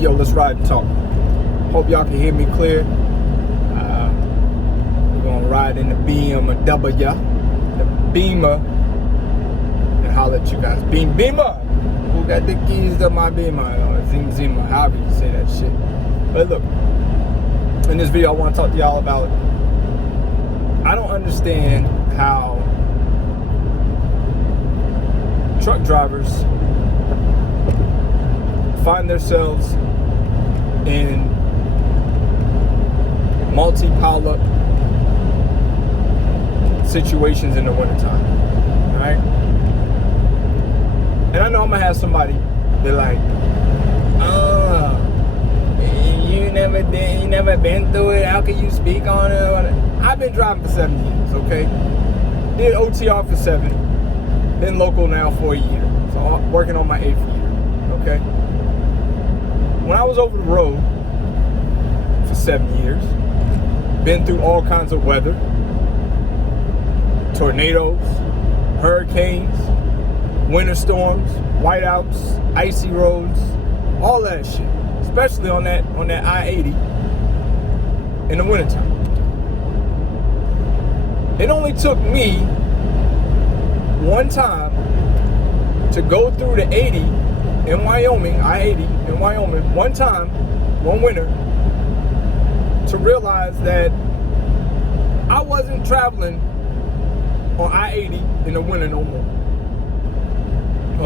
yo, let's ride and talk. Hope y'all can hear me clear. We're gonna ride in the BMW, the Beamer, and holler at you guys. Beamer! Who got the keys to my Beamer? Or Zima, however you say that shit. But look, in this video I want to talk to y'all about, I don't understand how truck drivers find themselves in multi-pileup situations in the wintertime, right? And I know I'm gonna have somebody be like, you never been through it, how can you speak on it? I've been driving for 7 years, okay? Did OTR for 7, been local now for a year, so I'm working on my 8th year, okay? When I was over the road for 7 years, been through all kinds of weather, tornadoes, hurricanes, winter storms, whiteouts, icy roads, all that shit, especially on that I-80 in the wintertime. It only took me one time to go through the 80 in Wyoming, I-80 in Wyoming, one time, one winter, to realize that I wasn't traveling on I-80 in the winter no more.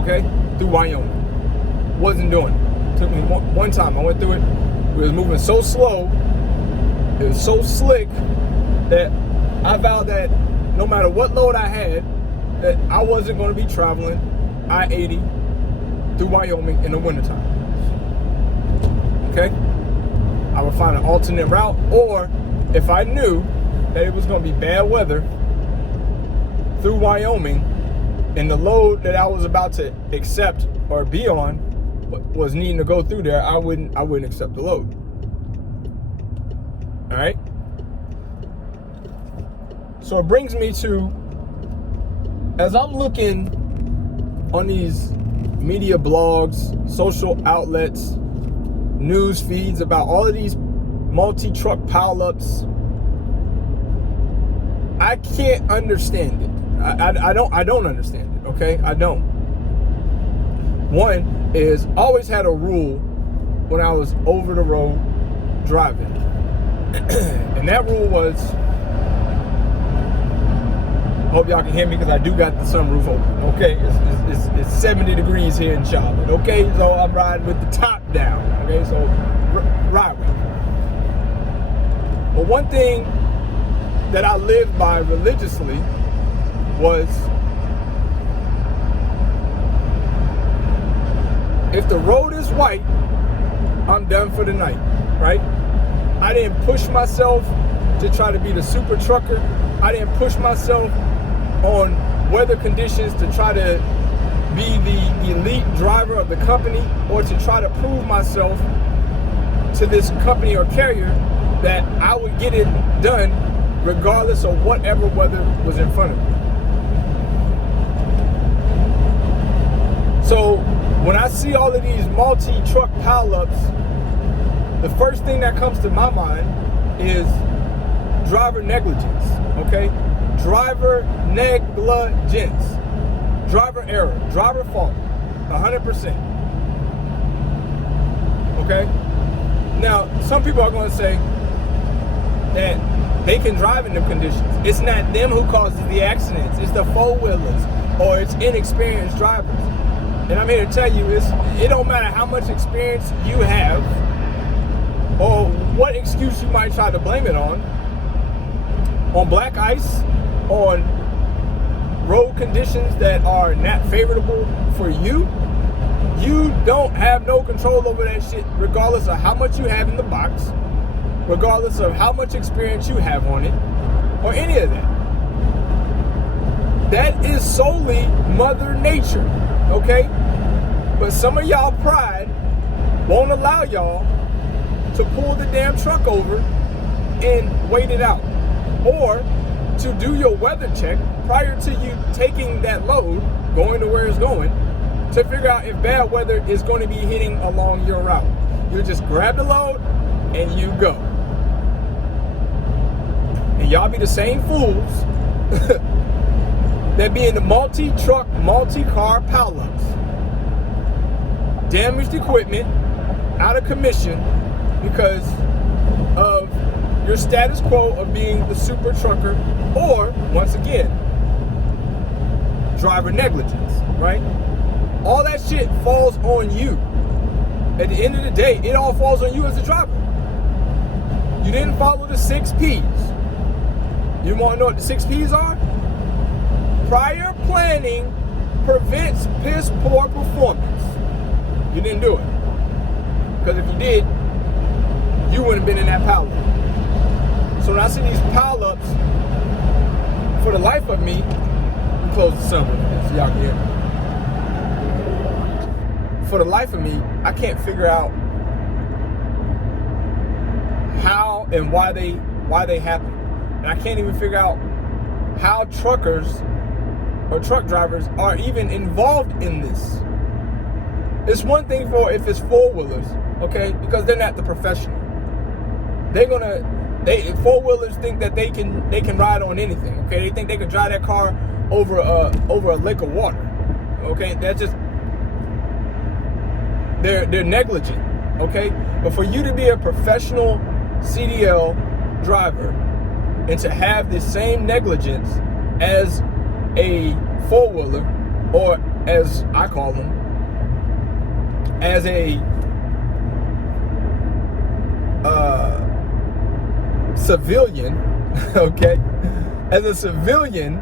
Okay? Through Wyoming. Wasn't doing it. Took me one time. I went through it. It was moving so slow. It was so slick that I vowed that no matter what load I had, that I wasn't going to be traveling I-80 through Wyoming in the wintertime. Okay? I would find an alternate route, or if I knew that it was going to be bad weather through Wyoming and the load that I was about to accept or be on was needing to go through there, I wouldn't accept the load. All right? So it brings me to, as I'm looking on these media blogs, social outlets, news feeds about all of these multi-truck pileups, I can't understand it. I don't understand it, okay? I don't. One is, always had a rule when I was over the road driving. And that rule was, hope y'all can hear me because I do got the sunroof open, okay? It's 70 degrees here in Charlotte, okay? So I'm riding with the top down, okay? So ride with me. But one thing that I lived by religiously was, if the road is white, I'm done for the night, right? I didn't push myself to try to be the super trucker. I didn't push myself on weather conditions to try to be the elite driver of the company, or to try to prove myself to this company or carrier that I would get it done regardless of whatever weather was in front of me. So when I see all of these multi-truck pileups, the first thing that comes to my mind is driver negligence, okay? Driver negligence. Driver error. Driver fault. 100%. Okay? Now, some people are going to say that they can drive in them conditions. It's not them who causes the accidents. It's the four-wheelers, or it's inexperienced drivers. And I'm here to tell you, it don't matter how much experience you have or what excuse you might try to blame it on black ice, on road conditions that are not favorable for you. You don't have no control over that shit, regardless of how much you have in the box, regardless of how much experience you have on it, or any of that. That is solely Mother Nature, okay? But some of y'all pride won't allow y'all to pull the damn truck over and wait it out, or to do your weather check prior to you taking that load, going to where it's going, to figure out if bad weather is going to be hitting along your route. You just grab the load and you go. And y'all be the same fools that be in the multi-truck, multi-car pileups. Damaged equipment, out of commission because of your status quo of being the super trucker, or, once again, driver negligence, right? All that shit falls on you. At the end of the day, it all falls on you as a driver. You didn't follow the 6 P's. You want to know what the 6 P's are? Prior planning prevents piss poor performance. You didn't do it. Because if you did, you wouldn't have been in that pileup. So when I see these pileups, for the life of me, let me close the sunroof so y'all can hear me. For the life of me, I can't figure out how and why they happen. And I can't even figure out how truckers or truck drivers are even involved in this. It's one thing for if it's four-wheelers, okay, because they're not the professional. Four-wheelers think that they can ride on anything, okay? They think they can drive that car over a lake of water, okay? That's just they're negligent, okay? But for you to be a professional CDL driver and to have the same negligence as a four-wheeler, or as I call them, as a civilian, okay? As a civilian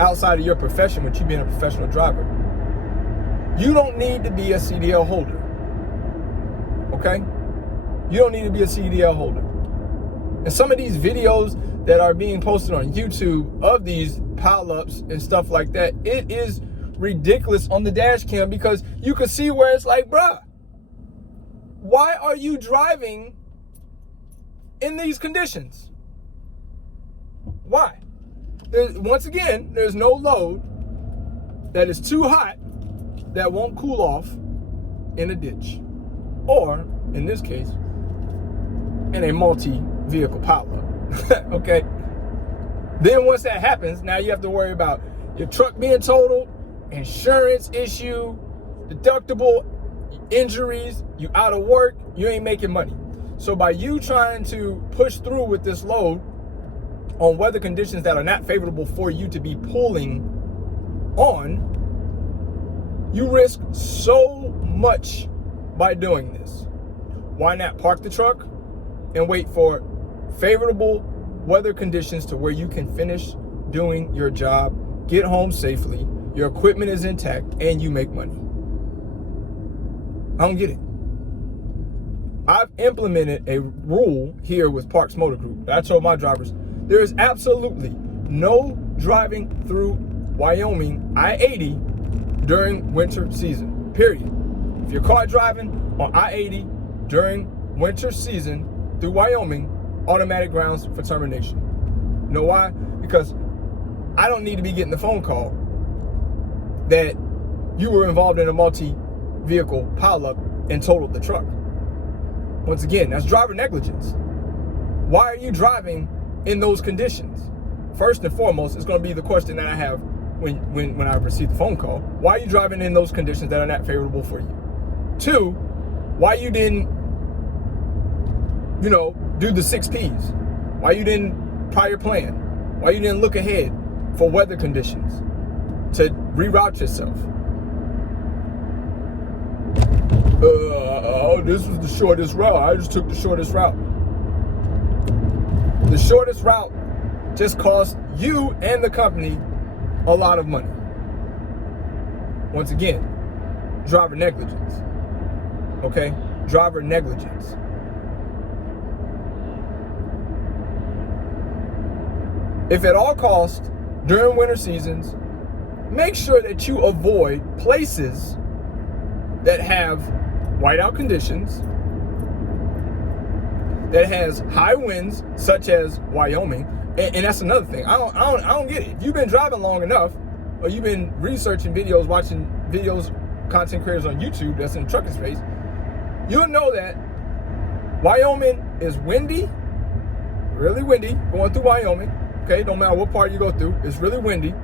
outside of your profession, with you being a professional driver, you don't need to be a CDL holder, okay? You don't need to be a CDL holder. And some of these videos that are being posted on YouTube of these pileups and stuff like that, it is ridiculous on the dash cam, because you can see where it's like, bruh, why are you driving in these conditions? Why? Once again, there's no load that is too hot that won't cool off in a ditch, or in this case, in a multi-vehicle pileup. Okay? Then once that happens, now you have to worry about your truck being totaled, insurance issue, deductible, injuries, you out of work, you ain't making money. So by you trying to push through with this load on weather conditions that are not favorable for you to be pulling on, you risk so much by doing this. Why not park the truck and wait for favorable weather conditions to where you can finish doing your job, get home safely, your equipment is intact, and you make money? I don't get it. I've implemented a rule here with Parks Motor Group. I told my drivers, there is absolutely no driving through Wyoming I-80 during winter season, period. If you're caught driving on I-80 during winter season through Wyoming, automatic grounds for termination. You know why? Because I don't need to be getting the phone call that you were involved in a multi-vehicle pileup and totaled the truck. Once again, that's driver negligence. Why are you driving in those conditions? First and foremost, it's going to be the question that I have when I receive the phone call. Why are you driving in those conditions that are not favorable for you? 2, why you didn't, do the 6 P's? Why you didn't prior plan? Why you didn't look ahead for weather conditions to reroute yourself? This was the shortest route. I just took the shortest route. The shortest route just cost you and the company a lot of money. Once again, driver negligence. Okay? Driver negligence. If at all costs, during winter seasons, make sure that you avoid places that have whiteout conditions, that has high winds, such as Wyoming. And that's another thing. I don't get it. If you've been driving long enough, or you've been researching videos, watching videos, content creators on YouTube that's in trucking space, you'll know that Wyoming is windy, really windy, going through Wyoming. Okay, no matter what part you go through, it's really windy.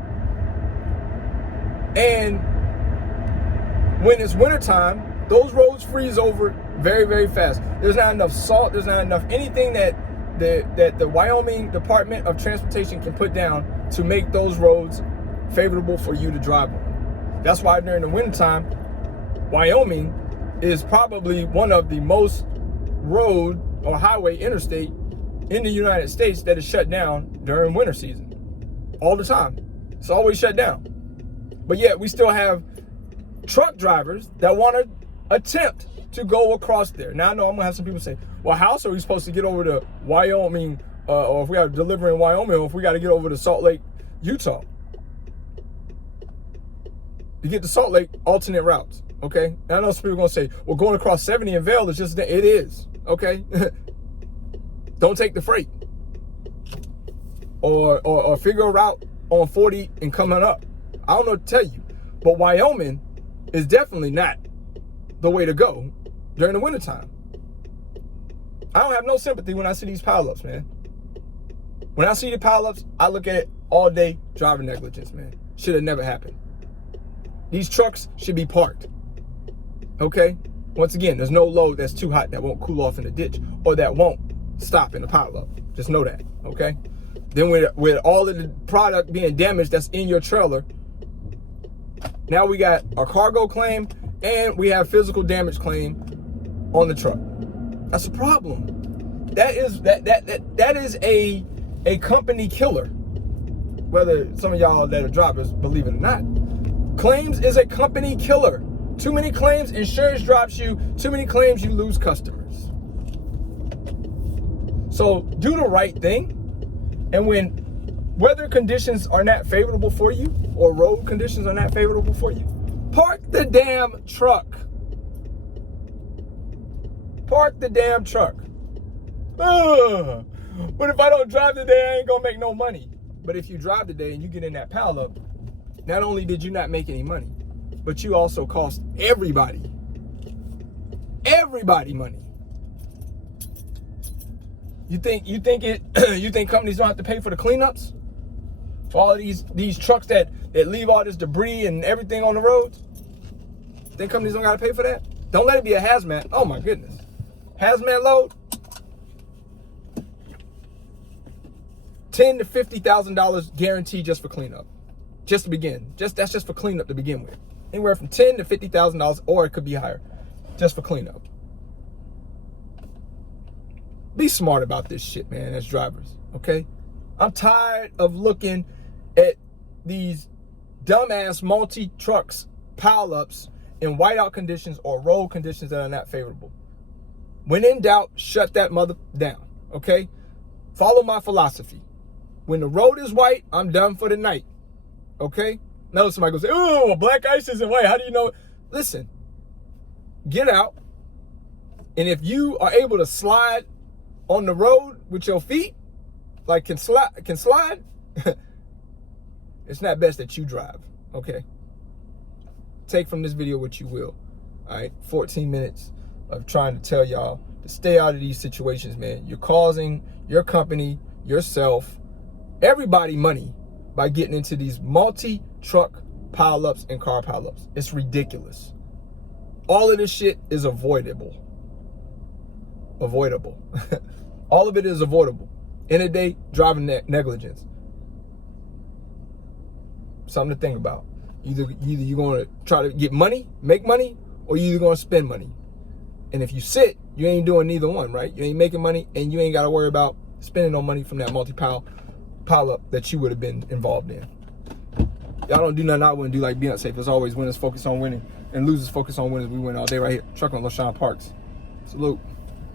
And when it's wintertime, those roads freeze over very, very fast. There's not enough salt, there's not enough anything that the Wyoming Department of Transportation can put down to make those roads favorable for you to drive on. That's why during the wintertime, Wyoming is probably one of the most road or highway interstate in the United States that is shut down during winter season. All the time. It's always shut down. But yet we still have truck drivers that want to attempt to go across there. Now I know I'm gonna have some people say, well, how else are we supposed to get over to Wyoming, or if we got to deliver in Wyoming, or if we got to get over to Salt Lake, Utah? To get to Salt Lake, alternate routes, okay? And I know some people are gonna say, well, going across 70 in Vail is just, it is, okay? Don't take the freight. Or figure a route on 40 and coming up. I don't know what to tell you, but Wyoming is definitely not the way to go during the wintertime. I don't have no sympathy when I see these pileups, man. When I see the pileups, I look at it all day, driver negligence, man. Should have never happened. These trucks should be parked, okay? Once again, there's no load that's too hot that won't cool off in the ditch or that won't stop in the pileup. Just know that, okay? Then with all of the product being damaged that's in your trailer, now we got a cargo claim and we have physical damage claim on the truck. That's a problem. That is a company killer. Whether some of y'all that are drivers believe it or not. Claims is a company killer. Too many claims, insurance drops you. Too many claims, you lose customers. So do the right thing. And when weather conditions are not favorable for you, or road conditions are not favorable for you, park the damn truck. Park the damn truck. Ugh. But if I don't drive today, I ain't gonna make no money. But if you drive today and you get in that pileup, not only did you not make any money, but you also cost everybody money. You think companies don't have to pay for the cleanups? For all of these trucks that leave all this debris and everything on the roads? Think companies don't gotta pay for that? Don't let it be a hazmat. Oh my goodness. Hazmat load? $10,000 to $50,000 guaranteed just for cleanup. Just to begin. That's just for cleanup to begin with. Anywhere from $10,000 to $50,000, or it could be higher, just for cleanup. Be smart about this shit, man, as drivers, okay? I'm tired of looking at these dumbass multi-trucks pileups in whiteout conditions or road conditions that are not favorable. When in doubt, shut that mother down, okay? Follow my philosophy. When the road is white, I'm done for the night, okay? Now somebody goes, oh, black ice isn't white. How do you know? Listen, get out. And if you are able to slide on the road with your feet, like can slide, it's not best that you drive, okay? Take from this video what you will, all right? 14 minutes of trying to tell y'all to stay out of these situations, man. You're causing your company, yourself, everybody money by getting into these multi-truck pileups and car pileups. It's ridiculous. All of this shit is avoidable. All of it is avoidable. End of the day, driving negligence. Something to think about. Either you're going to try to get money, make money, or you're going to spend money. And if you sit, you ain't doing neither one, right? You ain't making money, and you ain't got to worry about spending no money from that pileup that you would have been involved in. Y'all don't do nothing I wouldn't do like Beyonce. As always, winners focus on winning, and losers focus on winners. We win all day right here. Truck on Loshawn Parks. Salute.